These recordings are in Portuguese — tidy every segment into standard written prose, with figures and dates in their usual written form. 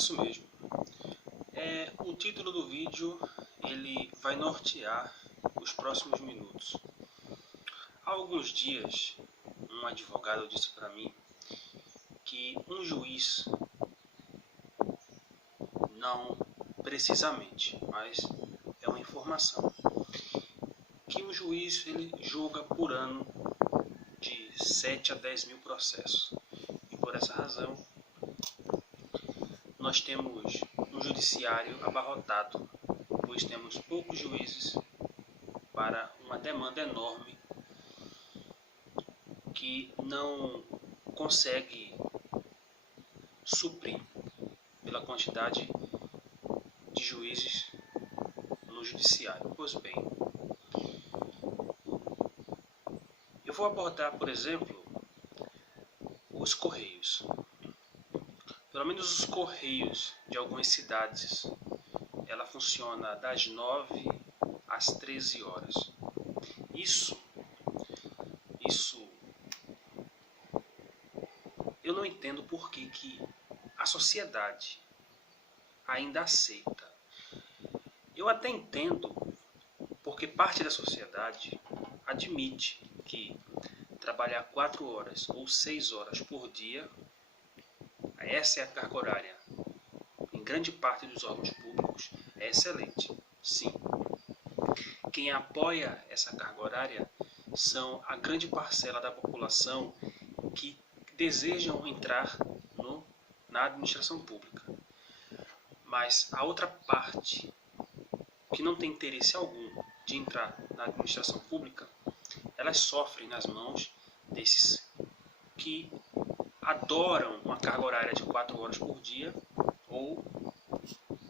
Isso mesmo. O título do vídeo ele vai nortear os próximos minutos. Há alguns dias, um advogado disse para mim que um juiz, não precisamente, mas é uma informação, que um juiz ele julga por ano de 7 a 10 mil processos. E por essa razão, nós temos um judiciário abarrotado, pois temos poucos juízes para uma demanda enorme que não consegue suprir pela quantidade de juízes no judiciário. Pois bem, eu vou abordar, por exemplo, os Correios. Pelo menos os Correios de algumas cidades, ela funciona das 9 às 13 horas. Isso eu não entendo por que a sociedade ainda aceita. Eu até entendo porque parte da sociedade admite que trabalhar 4 horas ou 6 horas por dia, essa é a carga horária, em grande parte dos órgãos públicos, é excelente. Sim. Quem apoia essa carga horária são a grande parcela da população que desejam entrar na administração pública. Mas a outra parte, que não tem interesse algum de entrar na administração pública, elas sofrem nas mãos desses que adoram uma carga horária de 4 horas por dia ou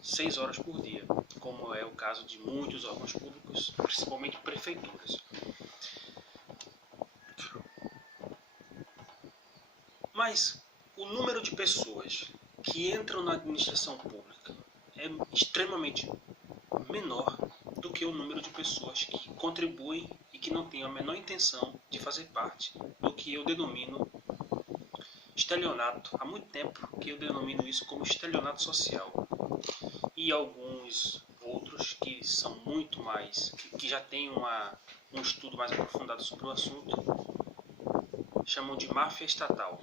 6 horas por dia, como é o caso de muitos órgãos públicos, principalmente prefeituras. Mas o número de pessoas que entram na administração pública é extremamente menor do que o número de pessoas que contribuem e que não têm a menor intenção de fazer parte do que eu denomino estelionato. Há muito tempo que eu denomino isso como estelionato social. E alguns outros que são muito mais, que já têm um estudo mais aprofundado sobre o assunto, chamam de máfia estatal.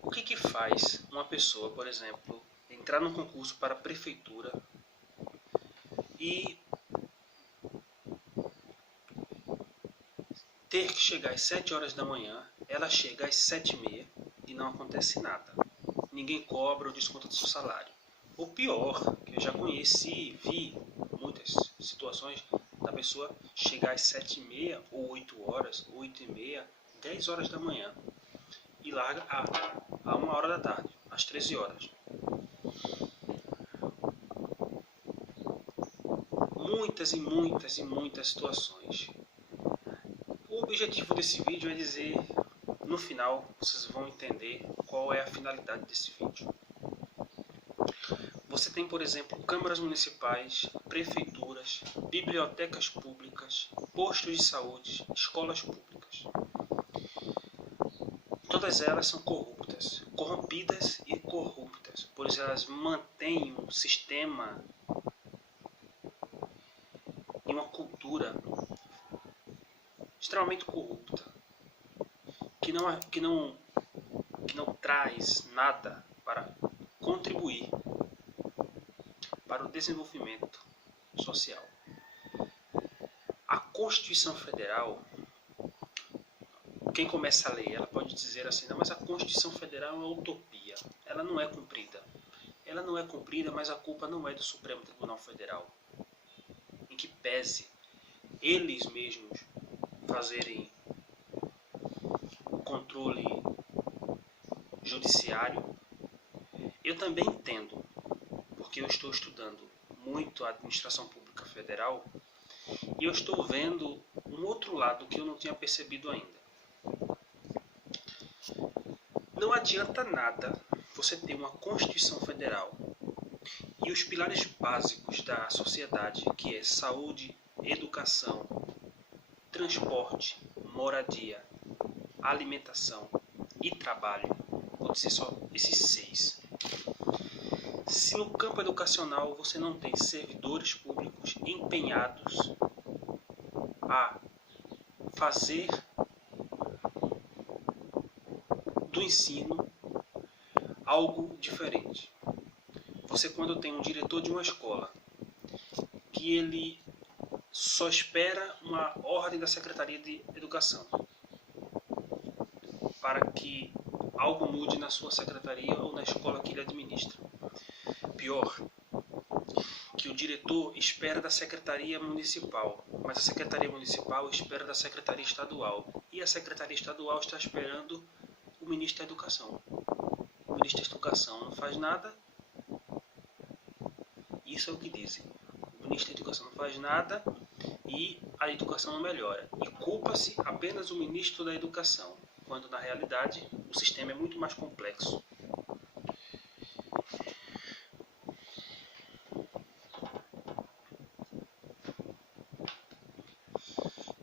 O que faz uma pessoa, por exemplo, entrar num concurso para a prefeitura e ter que chegar às 7 horas da manhã, ela chega às 7h30 e não acontece nada. Ninguém cobra o desconto do seu salário. Ou pior, que eu já conheci, vi muitas situações da pessoa chegar às 7h30 ou 8 horas, 8h30, 10 horas da manhã e larga a 1 hora da tarde, às 13 horas. Muitas e muitas e muitas situações. O objetivo desse vídeo é dizer, no final, vocês vão entender qual é a finalidade desse vídeo. Você tem, por exemplo, câmaras municipais, prefeituras, bibliotecas públicas, postos de saúde, escolas públicas. Todas elas são corruptas, corrompidas e corruptas, pois elas mantêm um sistema e uma cultura extremamente corrupta, que não traz nada para contribuir para o desenvolvimento social. A Constituição Federal, quem começa a ler, ela pode dizer assim, não, mas a Constituição Federal é uma utopia, ela não é cumprida. Ela não é cumprida, mas a culpa não é do Supremo Tribunal Federal, em que pese eles mesmos fazerem o controle judiciário. Eu também entendo, porque eu estou estudando muito a administração pública federal e eu estou vendo um outro lado que eu não tinha percebido ainda. Não adianta nada você ter uma Constituição Federal e os pilares básicos da sociedade, que é saúde, educação, transporte, moradia, alimentação e trabalho, vou dizer só esses 6. Se no campo educacional você não tem servidores públicos empenhados a fazer do ensino algo diferente. Você, quando tem um diretor de uma escola que ele só espera uma ordem da Secretaria de Educação para que algo mude na sua secretaria ou na escola que ele administra. Pior, que o diretor espera da Secretaria Municipal, mas a Secretaria Municipal espera da Secretaria Estadual, e a Secretaria Estadual está esperando o Ministro da Educação. O Ministro da Educação não faz nada, isso é o que dizem. O Ministro da Educação não faz nada e a educação não melhora. E culpa-se apenas o Ministro da Educação, quando na realidade o sistema é muito mais complexo.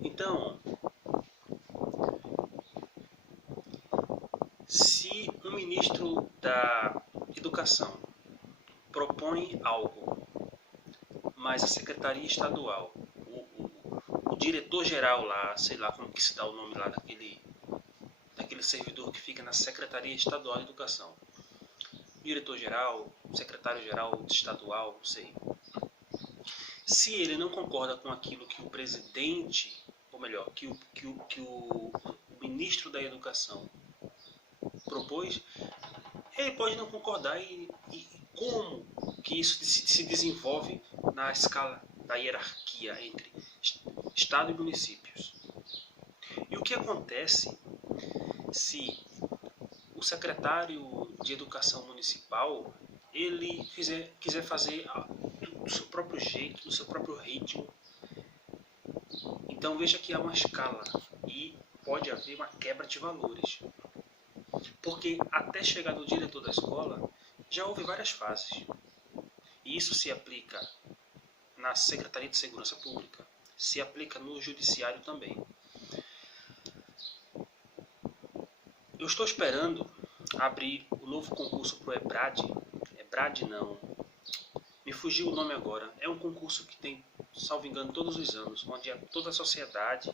Então, se um ministro da Educação propõe algo, mas a Secretaria Estadual, o diretor-geral lá, sei lá como que se dá o nome lá daquele servidor que fica na Secretaria Estadual de Educação, diretor-geral, secretário-geral estadual, não sei. Se ele não concorda com aquilo que o presidente, ou melhor, que o ministro da Educação propôs, ele pode não concordar e como que isso se desenvolve na escala da hierarquia entre Estado e municípios. E o que acontece se o secretário de Educação Municipal ele quiser fazer do seu próprio jeito, do seu próprio ritmo? Então veja que há uma escala e pode haver uma quebra de valores. Porque até chegar no diretor da escola, já houve várias fases. E isso se aplica na Secretaria de Segurança Pública, se aplica no Judiciário também. Eu estou esperando abrir o novo concurso para o EBRAD. EBRAD não, me fugiu o nome agora. É um concurso que tem, salvo engano, todos os anos, onde toda a sociedade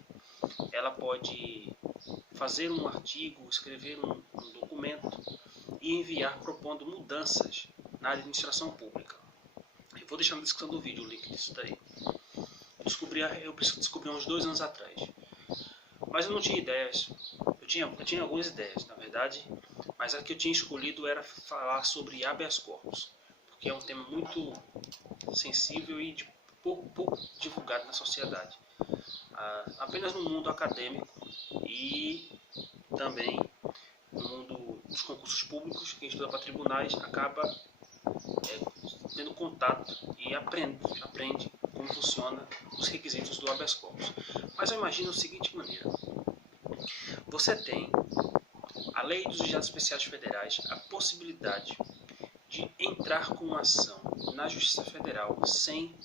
ela pode fazer um artigo, escrever um documento e enviar propondo mudanças na administração pública. Eu vou deixar na descrição do vídeo o link disso daí. Eu descobri uns 2 anos atrás. Mas eu não tinha ideias. Eu tinha algumas ideias, na verdade, mas a que eu tinha escolhido era falar sobre habeas corpus, porque é um tema muito sensível e pouco divulgado na sociedade. Apenas no mundo acadêmico e também no mundo dos concursos públicos, quem estuda para tribunais acaba tendo contato e aprende como funciona os requisitos do habeas corpus. Mas eu imagino da seguinte maneira: você tem a Lei dos Juizados Especiais Federais, a possibilidade de entrar com uma ação na Justiça Federal sem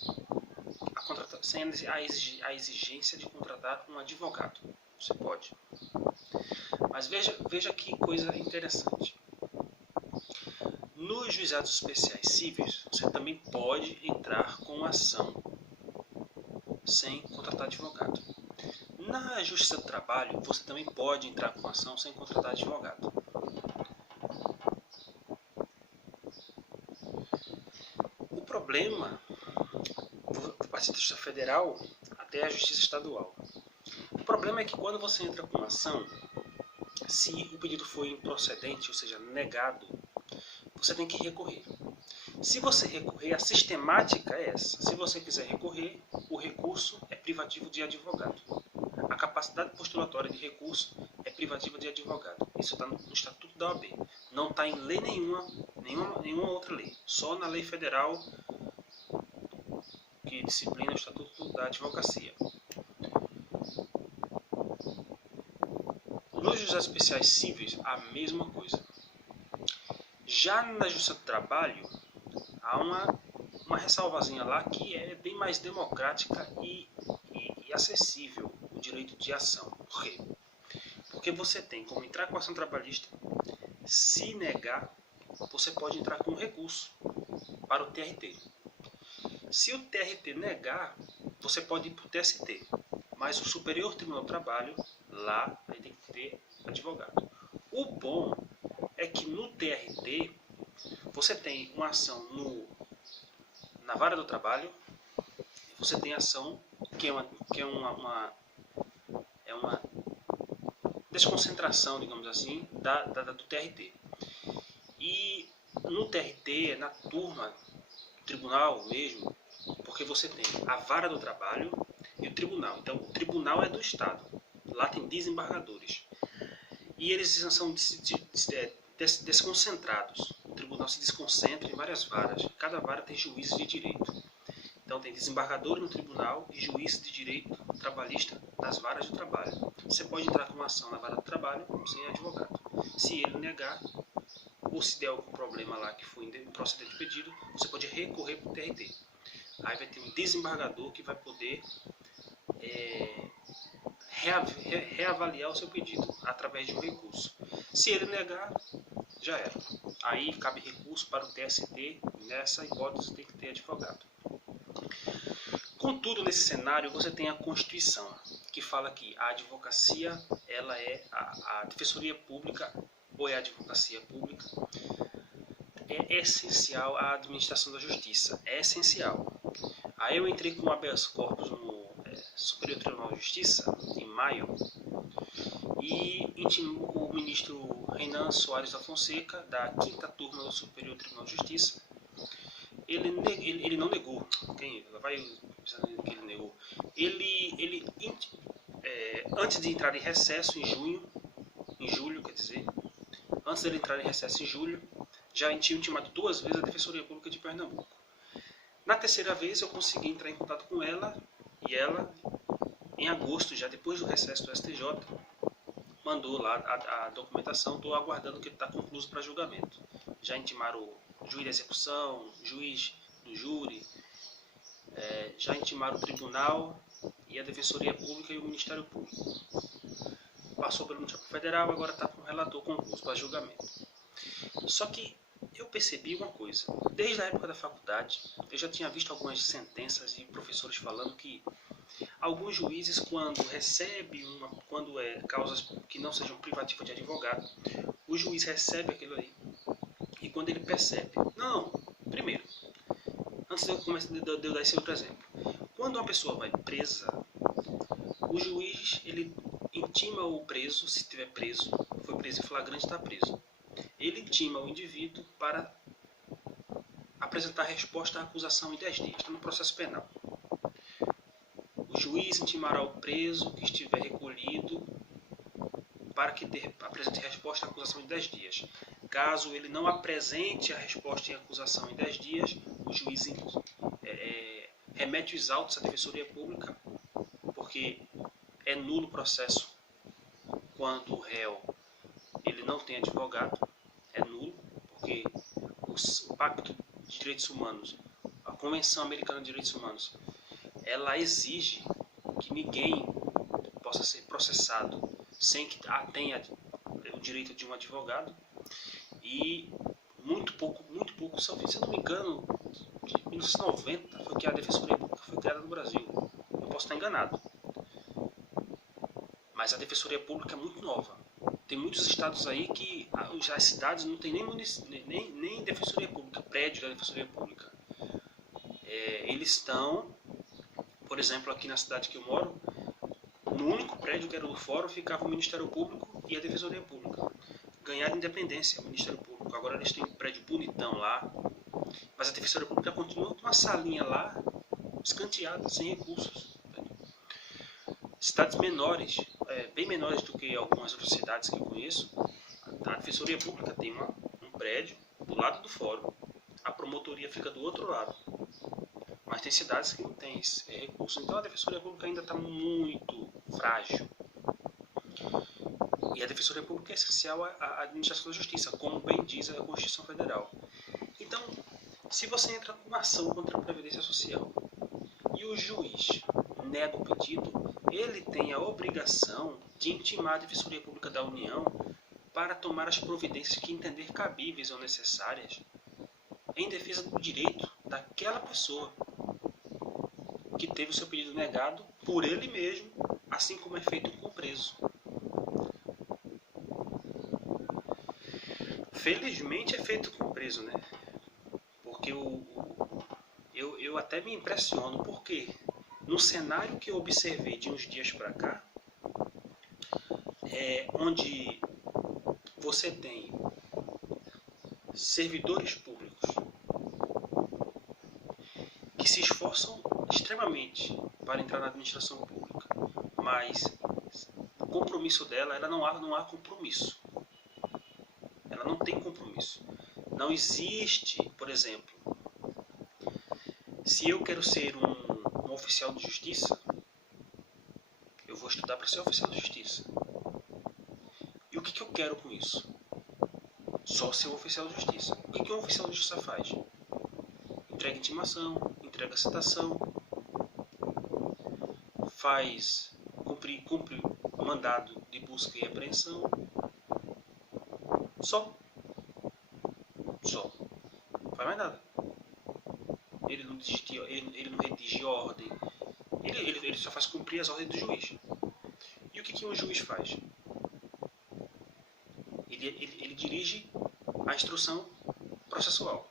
a exigência de contratar um advogado. Você pode. Mas veja que coisa interessante. Nos juizados especiais cíveis, você também pode entrar com ação sem contratar advogado. Na Justiça do Trabalho, você também pode entrar com ação sem contratar advogado. O problema vai partir da Justiça Federal até a Justiça Estadual. O problema é que quando você entra com ação, se o pedido for improcedente, ou seja, negado, você tem que recorrer. Se você recorrer, a sistemática é essa. Se você quiser recorrer, o recurso é privativo de advogado. A capacidade postulatória de recurso é privativa de advogado. Isso está no Estatuto da OAB. Não está em lei nenhuma outra lei. Só na lei federal que disciplina o Estatuto da Advocacia. Nos juizados especiais cíveis, a mesma coisa. Já na Justiça do Trabalho, há uma ressalvazinha lá que é bem mais democrática e acessível o direito de ação. Por quê? Porque você tem como entrar com ação trabalhista Se negar, você pode entrar com um recurso para o TRT. Se o TRT negar, você pode ir para o TST. Mas o Superior Tribunal do Trabalho, lá, aí tem que ter advogado. O bom é que no TRT, você tem uma ação na Vara do Trabalho, você tem ação que é uma desconcentração, digamos assim, do TRT. E no TRT, na turma, tribunal mesmo, porque você tem a Vara do Trabalho e o tribunal. Então, o tribunal é do Estado. Lá tem desembargadores. E eles são desconcentrados. O tribunal se desconcentra em várias varas. Cada vara tem juízes de direito. Então, tem desembargador no tribunal e juiz de direito trabalhista nas varas de trabalho. Você pode entrar com uma ação na vara do trabalho sem advogado. Se ele negar, ou se der algum problema lá que foi improcedente pedido, você pode recorrer para o TRT. Aí vai ter um desembargador que vai poder reavaliar o seu pedido através de um recurso. Se ele negar, já era. Aí cabe recurso para o TST, nessa hipótese tem que ter advogado. Contudo, nesse cenário, você tem a Constituição, que fala que a advocacia, ela é a defensoria pública, ou é a advocacia pública, é essencial à administração da justiça, é essencial. Aí eu entrei com o habeas corpus no Superior Tribunal de Justiça, em maio, e intimou o ministro Renan Soares da Fonseca, da 5ª turma do Superior Tribunal de Justiça. Ele não negou. Quem vai dizendo que ele negou? Antes de entrar em recesso em julho, quer dizer, antes dele entrar em recesso em julho, já tinha intimado 2 vezes a Defensoria Pública de Pernambuco. Na 3ª vez eu consegui entrar em contato com ela, e ela, em agosto, já depois do recesso do STJ, mandou lá a documentação. Estou aguardando que ele está concluído para julgamento. Já intimaram o juiz de execução, juiz do júri, já intimaram o tribunal e a Defensoria Pública e o Ministério Público. Passou pelo Ministério Federal, agora está com o relator concluído para julgamento. Só que eu percebi uma coisa. Desde a época da faculdade, eu já tinha visto algumas sentenças e professores falando que alguns juízes, quando é causas que não sejam privativas de advogado, o juiz recebe aquilo aí e quando ele percebe... Não, primeiro, antes de eu dar esse outro exemplo. Quando uma pessoa vai presa, o juiz, ele intima o preso, se estiver preso, foi preso em flagrante, está preso. Ele intima o indivíduo para apresentar resposta à acusação em 10 dias, está no processo penal. O juiz intimará o preso que estiver recolhido para que apresente resposta à acusação em 10 dias. Caso ele não apresente a resposta em acusação em 10 dias, o juiz remete os autos à Defensoria Pública, porque é nulo o processo quando o réu ele não tem advogado, é nulo, porque o Pacto de Direitos Humanos, a Convenção Americana de Direitos Humanos, ela exige que ninguém possa ser processado sem que tenha o direito de um advogado, e muito pouco, se eu não me engano, de 1990 foi que a Defensoria Pública foi criada no Brasil. Eu posso estar enganado, mas a Defensoria Pública é muito nova. Tem muitos estados aí que as cidades não tem nem Defensoria Pública, prédio da Defensoria Pública. Eles estão, por exemplo, aqui na cidade que eu moro, no único prédio que era do fórum ficava o Ministério Público e a Defensoria Pública. Ganharam independência o Ministério Público. Agora eles têm um prédio bonitão lá, mas a Defensoria Pública continua com uma salinha lá, escanteada, sem recursos. Cidades menores, bem menores do que algumas outras cidades que eu conheço, a Defensoria Pública tem um prédio do lado do fórum. A promotoria fica do outro lado. Mas tem cidades que não têm esse recurso. Então a Defensoria Pública ainda está muito frágil. E a Defensoria Pública é essencial à administração da justiça, como bem diz a Constituição Federal. Então, se você entra com uma ação contra a Previdência Social e o juiz nega o pedido, ele tem a obrigação de intimar a Defensoria Pública da União para tomar as providências que entender cabíveis ou necessárias em defesa do direito daquela pessoa que teve o seu pedido negado por ele mesmo, assim como é feito com o preso. Felizmente é feito com o preso, né? Porque eu até me impressiono, porque no cenário que eu observei de uns dias para cá, onde você tem servidores públicos que se esforçam extremamente para entrar na administração pública, mas o compromisso dela, não há compromisso. Ela não tem compromisso. Não existe, por exemplo, se eu quero ser um oficial de justiça, eu vou estudar para ser oficial de justiça. E o que eu quero com isso? Só ser um oficial de justiça. O que um oficial de justiça faz? Entrega intimação, entrega citação, cumpre mandado de busca e apreensão. Só. Não faz mais nada. Ele não redige ordem. Ele só faz cumprir as ordens do juiz. E o que um juiz faz? Ele dirige a instrução processual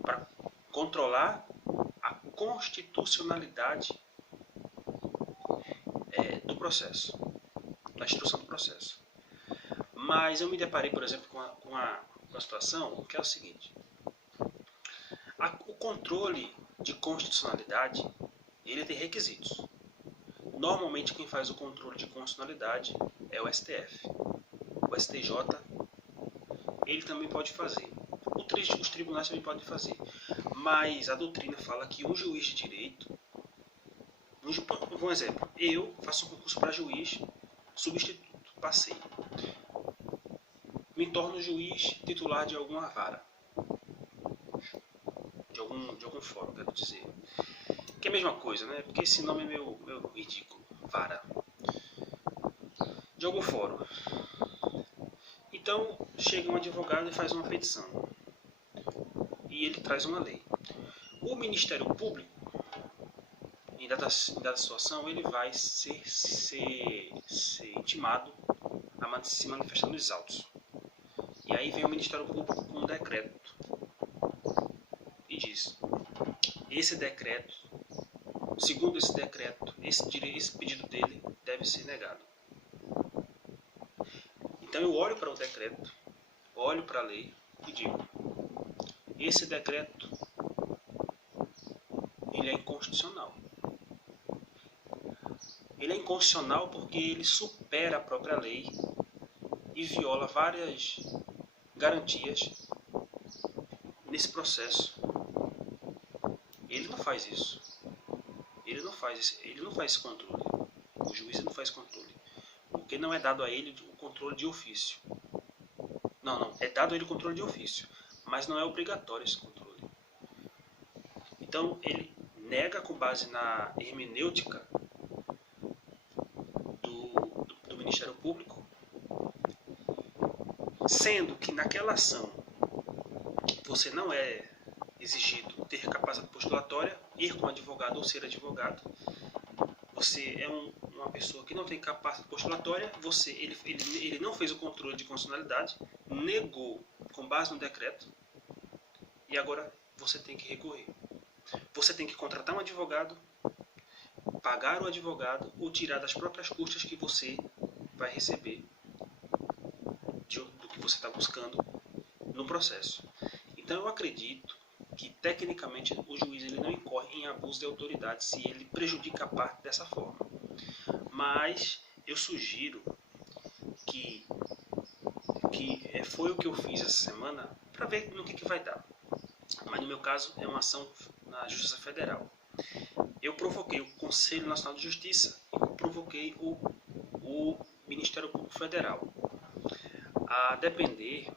para controlar a constitucionalidade do processo, da instrução do processo. Mas eu me deparei, por exemplo, com uma situação que é o seguinte: o controle de constitucionalidade, ele tem requisitos. Normalmente quem faz o controle de constitucionalidade é o STF. O STJ, ele também pode fazer. Os tribunais também podem fazer. Mas a doutrina fala que um juiz de direito... Um exemplo, eu faço um concurso para juiz substituto, passei. Me torno juiz titular de alguma vara. De algum fórum, quero dizer. Que é a mesma coisa, né? Porque esse nome é meio ridículo. Vara. De algum fórum. Então, chega um advogado e faz uma petição. E ele traz uma lei. O Ministério Público, em dada situação, ele vai ser intimado a se manifestar nos autos. E aí vem o Ministério Público com um decreto. E diz: esse decreto, segundo esse decreto, esse pedido dele deve ser negado. Então eu olho para o decreto, olho para a lei e digo: esse decreto, ele é inconstitucional. Ele é inconstitucional porque ele supera a própria lei e viola várias garantias nesse processo. Ele não faz isso. Ele não faz esse controle. O juiz não faz controle. Porque não é dado a ele o controle de ofício. Não. É dado a ele o controle de ofício. Mas não é obrigatório esse controle. Então, ele nega com base na hermenêutica do Ministério Público, sendo que naquela ação você não é exigido ter capacidade postulatória, ir com advogado ou ser advogado. Você é uma pessoa que não tem capacidade postulatória, ele não fez o controle de constitucionalidade, negou com base no decreto, e agora você tem que recorrer. Você tem que contratar um advogado, pagar o advogado ou tirar das próprias custas que você vai receber do que você está buscando no processo. Então eu acredito que tecnicamente o juiz ele não incorre em abuso de autoridade se ele prejudica a parte dessa forma. Mas eu sugiro que foi o que eu fiz essa semana para ver no que vai dar. Mas no meu caso é uma ação na Justiça Federal. Eu provoquei o Conselho Nacional de Justiça e provoquei o Ministério Público Federal. A depender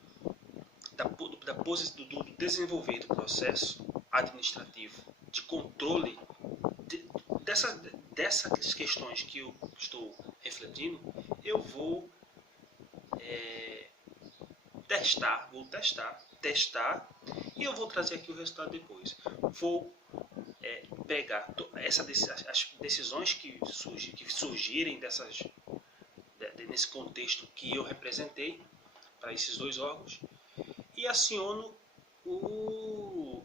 do desenvolver do processo administrativo de controle dessas questões que eu estou refletindo, eu vou vou testar e eu vou trazer aqui o resultado depois. Vou pegar as decisões que surgirem nesse contexto que eu representei para esses dois órgãos e aciono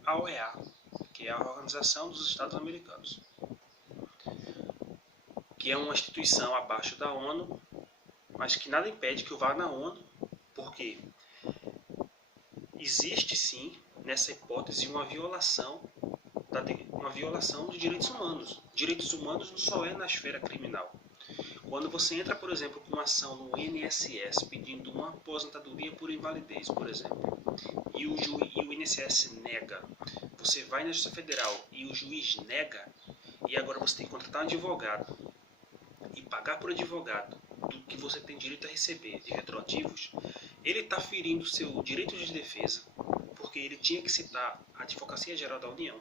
a OEA, que é a Organização dos Estados Americanos, que é uma instituição abaixo da ONU, mas que nada impede que eu vá na ONU, porque existe sim, nessa hipótese, uma violação de direitos humanos. Direitos humanos não só é na esfera criminal. Quando você entra, por exemplo, com uma ação no INSS pedindo uma aposentadoria por invalidez, por exemplo, e o INSS nega, você vai na Justiça Federal e o juiz nega, e agora você tem que contratar um advogado e pagar por advogado do que você tem direito a receber de retroativos, ele está ferindo seu direito de defesa, porque ele tinha que citar a Advocacia Geral da União.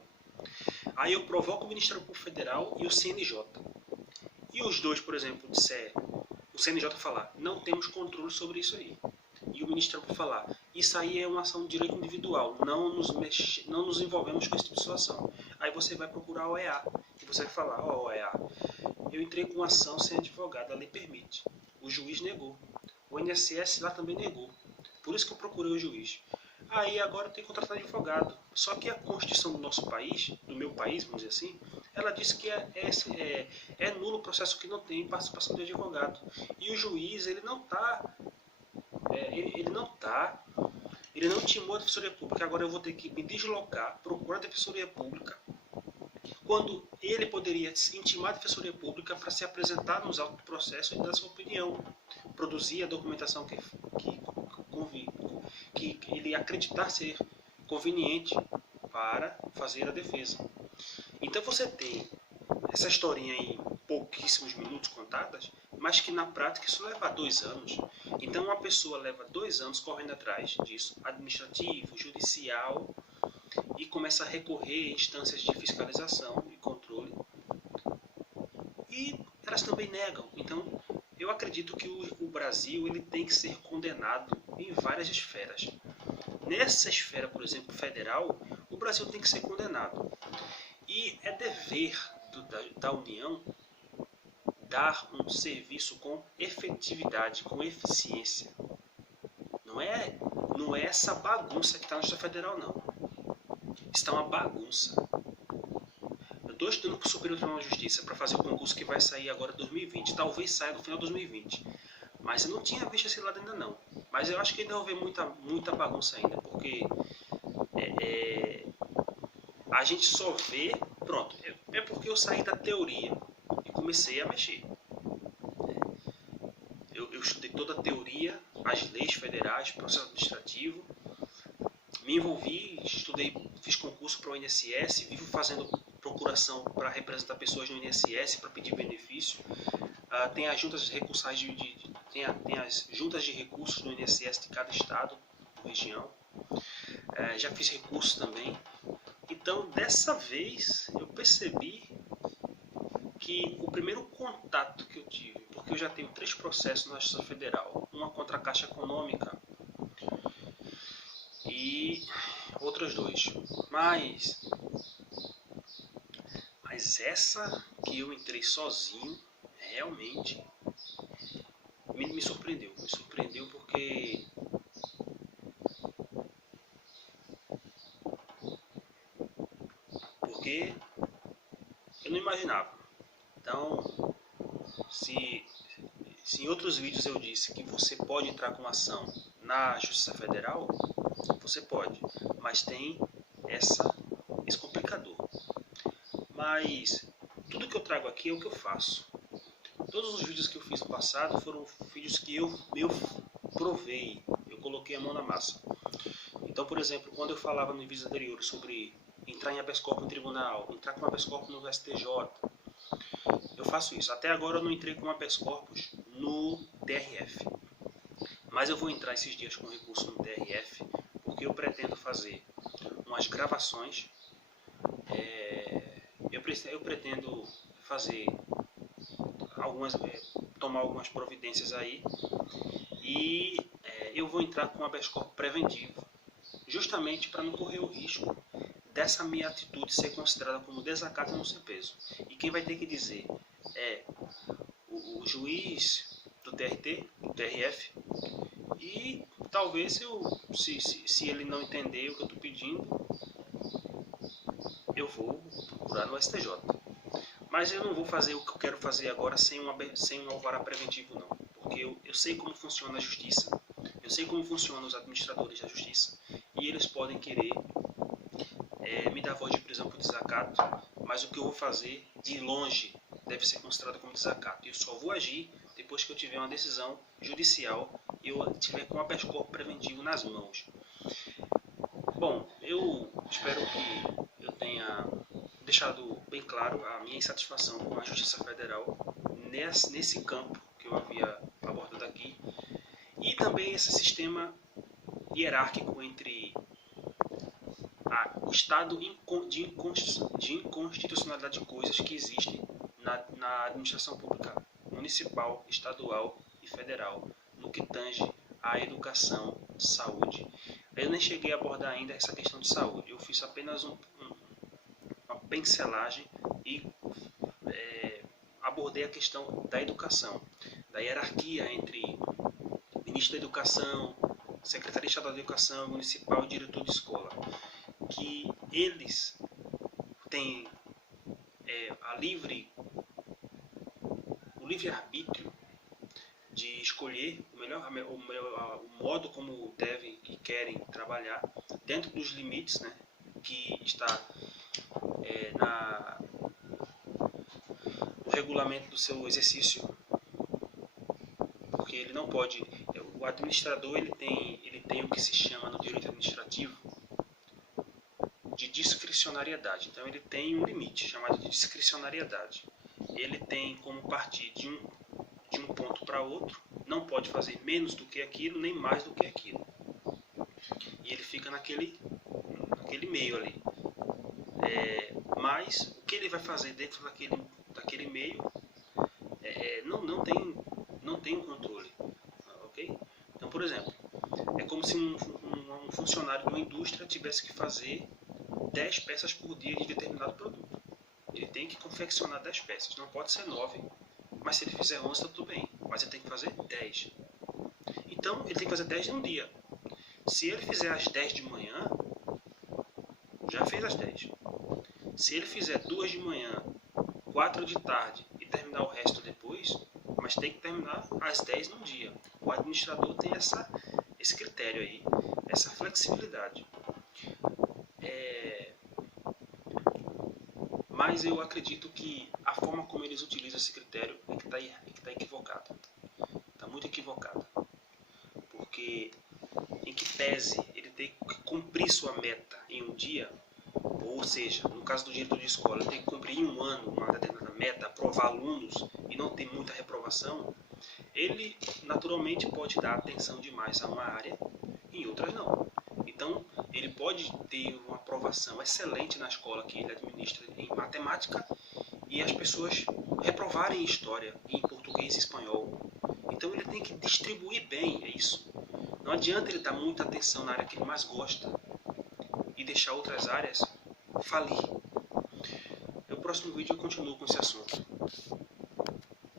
Aí eu provoco o Ministério Público Federal e o CNJ. E os dois, por exemplo, disser, o CNJ falar, não temos controle sobre isso aí. E o Ministério Público falar, isso aí é uma ação de direito individual, não nos envolvemos com esse tipo de situação. Aí você vai procurar a OEA, e você vai falar, OEA, eu entrei com uma ação sem advogado, a lei permite. O juiz negou. O INSS lá também negou. Por isso que eu procurei o juiz. Aí agora tem que contratar advogado. Só que a Constituição do nosso país, do meu país, vamos dizer assim, ela diz que é nulo o processo que não tem participação de advogado. E o juiz, ele não intimou a Defensoria Pública. Agora eu vou ter que me deslocar, procurar a Defensoria Pública, quando ele poderia intimar a Defensoria Pública para se apresentar nos autos do processo e dar sua opinião, produzir a documentação que ele acreditar ser conveniente para fazer a defesa. Então você tem essa historinha em pouquíssimos minutos contadas, mas que na prática isso leva 2 anos. Então uma pessoa leva 2 anos correndo atrás disso, administrativo, judicial, e começa a recorrer a instâncias de fiscalização e controle. E elas também negam. Então eu acredito que o Brasil ele tem que ser condenado em várias esferas. Nessa esfera, por exemplo, federal, o Brasil tem que ser condenado. E é dever da União dar um serviço com efetividade, com eficiência. Não é essa bagunça que está na Justiça Federal, não. Está uma bagunça. Eu estou estudando para o Superior Tribunal de Justiça para fazer o concurso que vai sair agora em 2020. Talvez saia no final de 2020. Mas eu não tinha visto esse lado ainda não. Mas eu acho que ainda vai haver muita bagunça ainda, porque a gente só vê, pronto, é porque eu saí da teoria e comecei a mexer. Eu estudei toda a teoria, as leis federais, processo administrativo, me envolvi, estudei, fiz concurso para o INSS, vivo fazendo procuração para representar pessoas no INSS, para pedir benefício. Tem as juntas recursais tem as juntas de recursos no INSS de cada estado, região. Já fiz recursos também. Então, dessa vez, eu percebi que o primeiro contato que eu tive, porque eu já tenho 3 processos na Justiça Federal, uma contra a Caixa Econômica e outros 2. Mas essa que eu entrei sozinho, realmente me surpreendeu. Me surpreendeu porque eu não imaginava. Então, se em outros vídeos eu disse que você pode entrar com ação na Justiça Federal, você pode, mas tem esse complicador. Mas tudo que eu trago aqui é o que eu faço. Todos os vídeos que eu fiz no passado foram vídeos que eu provei, eu coloquei a mão na massa. Então, por exemplo, quando eu falava no vídeo anterior sobre entrar em habeas corpus no tribunal, entrar com habeas corpus no STJ, eu faço isso. Até agora eu não entrei com habeas corpus no TRF. Mas eu vou entrar esses dias com recurso no TRF, porque eu pretendo fazer umas gravações. Eu pretendo fazer tomar algumas providências aí e eu vou entrar com habeas corpus preventivo, justamente para não correr o risco dessa minha atitude ser considerada como desacato e não ser peso. E quem vai ter que dizer é o juiz do TRT, do TRF, e talvez se ele não entender o que eu estou pedindo, eu vou procurar no STJ. Mas eu não vou fazer o que eu quero fazer agora sem um alvará preventivo, não. Porque eu sei como funciona a justiça, eu sei como funcionam os administradores da justiça, e eles podem querer me dar voz de prisão por desacato, mas o que eu vou fazer, de longe, deve ser considerado como desacato. Eu só vou agir depois que eu tiver uma decisão judicial e eu tiver com o habeas corpus preventivo nas mãos. Bom, eu espero que eu tenha deixado bem claro a minha insatisfação com a Justiça Federal nesse campo que eu havia abordado aqui, e também esse sistema hierárquico entre o estado de inconstitucionalidade de coisas que existe na administração pública municipal, estadual e federal, no que tange à educação, saúde. Eu nem cheguei a abordar ainda essa questão de saúde, eu fiz apenas uma pincelagem e abordei a questão da educação, da hierarquia entre ministro da Educação, Secretaria Estadual de Educação, Municipal e diretor de escola, que eles têm o livre-arbítrio de escolher o modo como devem e querem trabalhar, dentro dos limites, né, que está no regulamento do seu exercício, porque ele não pode, o administrador ele tem o que se chama no direito administrativo de discricionariedade. Então ele tem um limite chamado de discricionariedade. Ele tem como partir de um ponto para outro, não pode fazer menos do que aquilo, nem mais do que aquilo. E ele fica naquele meio ali. Mas o que ele vai fazer dentro daquele meio não tem um controle. Ok? Então, por exemplo, é como se um funcionário de uma indústria tivesse que fazer 10 peças por dia de determinado produto. Ele tem que confeccionar 10 peças, não pode ser 9, mas se ele fizer 11 está tudo bem, mas ele tem que fazer 10. Então ele tem que fazer 10 num dia. Se ele fizer às 10 de manhã, já fez as 10. Se ele fizer 2 de manhã, 4 de tarde e terminar o resto depois, mas tem que terminar às 10 num dia. O administrador tem esse critério aí, essa flexibilidade. Mas eu acredito que a forma como eles utilizam esse critério é que está equivocada. Está muito equivocada. Porque, em que pese ele ter que cumprir sua meta em um dia, ou seja, no caso do diretor de escola, ele tem que cumprir em um ano uma determinada meta, aprovar alunos e não ter muita reprovação, ele naturalmente pode dar atenção demais a uma área e em outras não. Então, ele pode ter uma aprovação excelente na escola que ele administra em matemática e as pessoas reprovarem em história, em português e espanhol. Então, ele tem que distribuir bem, é isso. Não adianta ele dar muita atenção na área que ele mais gosta e deixar outras áreas falir. No próximo vídeo eu continuo com esse assunto.